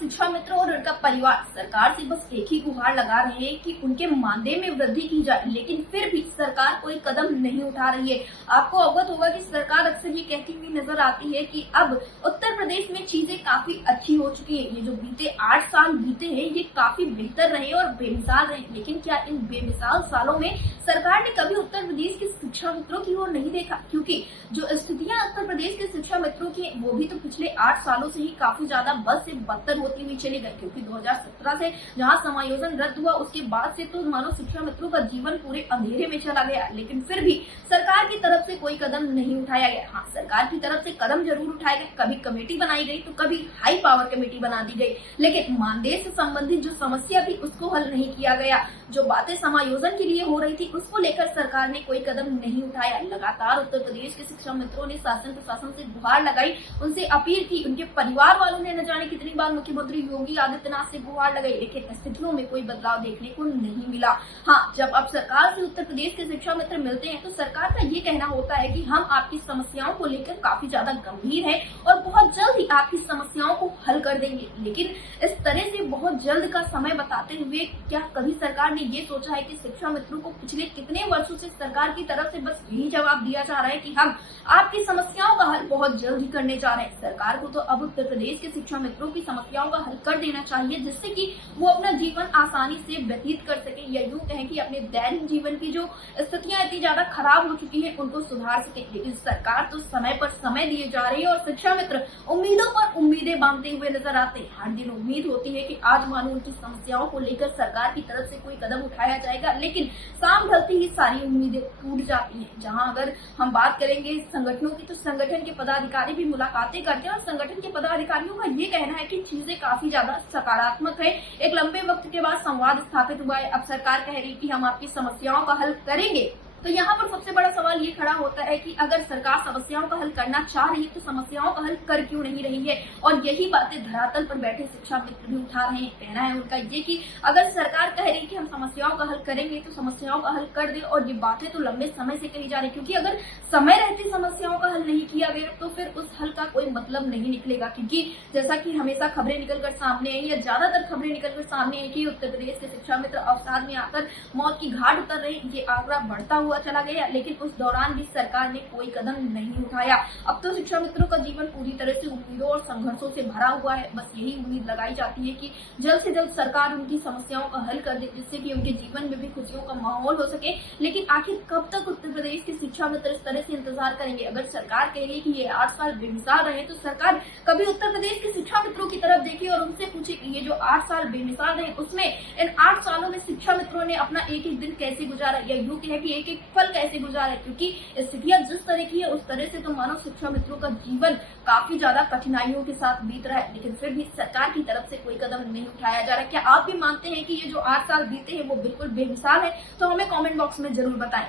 शिक्षा मित्र और उनका परिवार सरकार से बस एक ही गुहार लगा रहे हैं कि उनके मानदेय में वृद्धि की जाए, लेकिन फिर भी सरकार कोई कदम नहीं उठा रही है। आपको अवगत होगा कि सरकार अक्सर ये कहती हुई नजर आती है कि अब उत्तर प्रदेश में चीजें काफी अच्छी हो चुकी है। ये जो बीते 8 साल बीते हैं ये काफी बेहतर रहे और बेमिसाल रहे, लेकिन क्या इन बेमिसाल सालों में सरकार ने कभी उत्तर प्रदेश के शिक्षा मित्रों की ओर नहीं देखा? क्योंकि जो स्थितियां उत्तर प्रदेश के शिक्षा मित्रों की वो भी तो पिछले 8 सालों से ही काफी ज्यादा बद से बदतर होती हुई चली गई। क्योंकि 2017 से जहां समायोजन रद्द हुआ उसके बाद से तो मानो शिक्षा मित्रों का जीवन पूरे अंधेरे में चला गया, लेकिन फिर भी सरकार की तरफ से कोई कदम नहीं उठाया गया। हाँ, सरकार की तरफ से कदम जरूर उठाए गए, कभी कमेटी बनाई गई तो कभी हाई पावर कमेटी बना दी गई, लेकिन मानदेय से संबंधित जो समस्या थी उसको हल नहीं किया गया। जो बातें समायोजन के लिए हो रही थी उसको लेकर सरकार ने कोई कदम नहीं उठाया। लगातार उत्तर प्रदेश के शिक्षा मित्रों ने शासन प्रशासन से गुहार लगाई, उनसे अपील की, उनके परिवार वालों ने न जाने कितनी बार मुख्यमंत्री योगी आदित्यनाथ से गुहार लगाई, लेकिन स्थितियों में कोई बदलाव देखने को नहीं मिला। हाँ, जब अब सरकार से उत्तर प्रदेश के शिक्षा मित्र मिलते हैं तो सरकार का ये कहना होता है कि हम आपकी समस्याओं को लेकर काफी ज्यादा गंभीर है और बहुत जल्द ही आपकी समस्याओं को हल कर देंगे। लेकिन इस तरह से बहुत जल्द का समय बताते हुए क्या कभी सरकार ने ये सोचा है कि शिक्षा मित्रों को पिछले कितने वर्षों से सरकार की तरफ से बस यही जवाब दिया जा रहा है कि हम आपकी समस्याओं का हल बहुत जल्द ही करने जा रहे हैं। सरकार को तो अब उत्तर प्रदेश के शिक्षा मित्रों की समस्याओं का हल कर देना चाहिए, जिससे कि वो अपना जीवन आसानी से व्यतीत कर सके, या यूं कहें कि अपने दैनिक जीवन की जो स्थितियां इतनी ज्यादा खराब हो चुकी है उनको सुधार सके। लेकिन सरकार तो समय पर समय दिए जा रही है और शिक्षा मित्र उम्मीदों पर उम्मीदें बांधते हुए नजर आते हैं। हर दिन उम्मीद होती है कि आज मानो उनकी समस्याओं को लेकर सरकार की तरफ से कोई कदम उठाया जाएगा, लेकिन शाम ढलती ही सारी उम्मीदें टूट जाती हैं। जहां अगर हम बात करेंगे संगठनों की तो संगठन के पदाधिकारी भी मुलाकातें करते हैं और संगठन के पदाधिकारियों का ये कहना है कि चीजें काफी ज्यादा सकारात्मक है। एक लंबे वक्त के बाद संवाद स्थापित हुआ है। अब सरकार कह रही है कि हम आपकी समस्याओं का हल करेंगे। तो यहाँ पर सबसे बड़ा सवाल ये खड़ा होता है कि अगर सरकार समस्याओं का हल करना चाह रही है तो समस्याओं का हल कर क्यों नहीं रही है? और यही बातें धरातल पर बैठे शिक्षा मित्र भी उठा रहे हैं। कहना है उनका ये कि अगर सरकार कह रही है कि हम समस्याओं का हल करेंगे तो समस्याओं का हल कर दे, और ये बातें तो लंबे समय से कही जा रही, क्योंकि अगर समय रहते समस्याओं का हल नहीं किया गया तो फिर उस हल का कोई मतलब नहीं निकलेगा। क्योंकि जैसा कि हमेशा खबरें निकलकर सामने आई या ज्यादातर खबरें निकलकर सामने आई कि उत्तर प्रदेश के शिक्षा मित्र अवसाद में आकर मौत की घाट उतर रहे, ये आंकड़ा बढ़ता हुआ चला गया, लेकिन उस दौरान भी सरकार ने कोई कदम नहीं उठाया। अब तो शिक्षा मित्रों का जीवन पूरी तरह से उम्मीदों और संघर्षों से भरा हुआ है। बस यही उम्मीद लगाई जाती है कि जल्द से जल्द सरकार उनकी समस्याओं का हल कर दे, जिससे कि उनके जीवन में भी खुशियों का माहौल हो सके। लेकिन आखिर कब तक उत्तर प्रदेश के शिक्षा मित्र इस तरह से इंतजार करेंगे? अगर सरकार कह रही है कि ये 8 साल बेमिसाल रहे तो सरकार कभी उत्तर प्रदेश के शिक्षा मित्रों की तरफ देखे और उनसे पूछे कि ये जो 8 साल बेमिसाल रहे उसमें इन 8 सालों में शिक्षा मित्रों ने अपना एक एक दिन कैसे गुजारा, या यूं कहे कि एक एक पल कैसे गुजारा। क्योंकि स्थितियां जिस तरह की है उस तरह से तो मानव शिक्षा मित्रों का जीवन काफी ज्यादा कठिनाइयों के साथ बीत रहा है, लेकिन फिर भी सरकार की तरफ से कोई कदम नहीं उठाया जा रहा। क्या आप भी मानते हैं कि ये जो 8 साल बीते हैं वो बिल्कुल बेमिसाल है? तो हमें कमेंट बॉक्स में जरूर बताएं।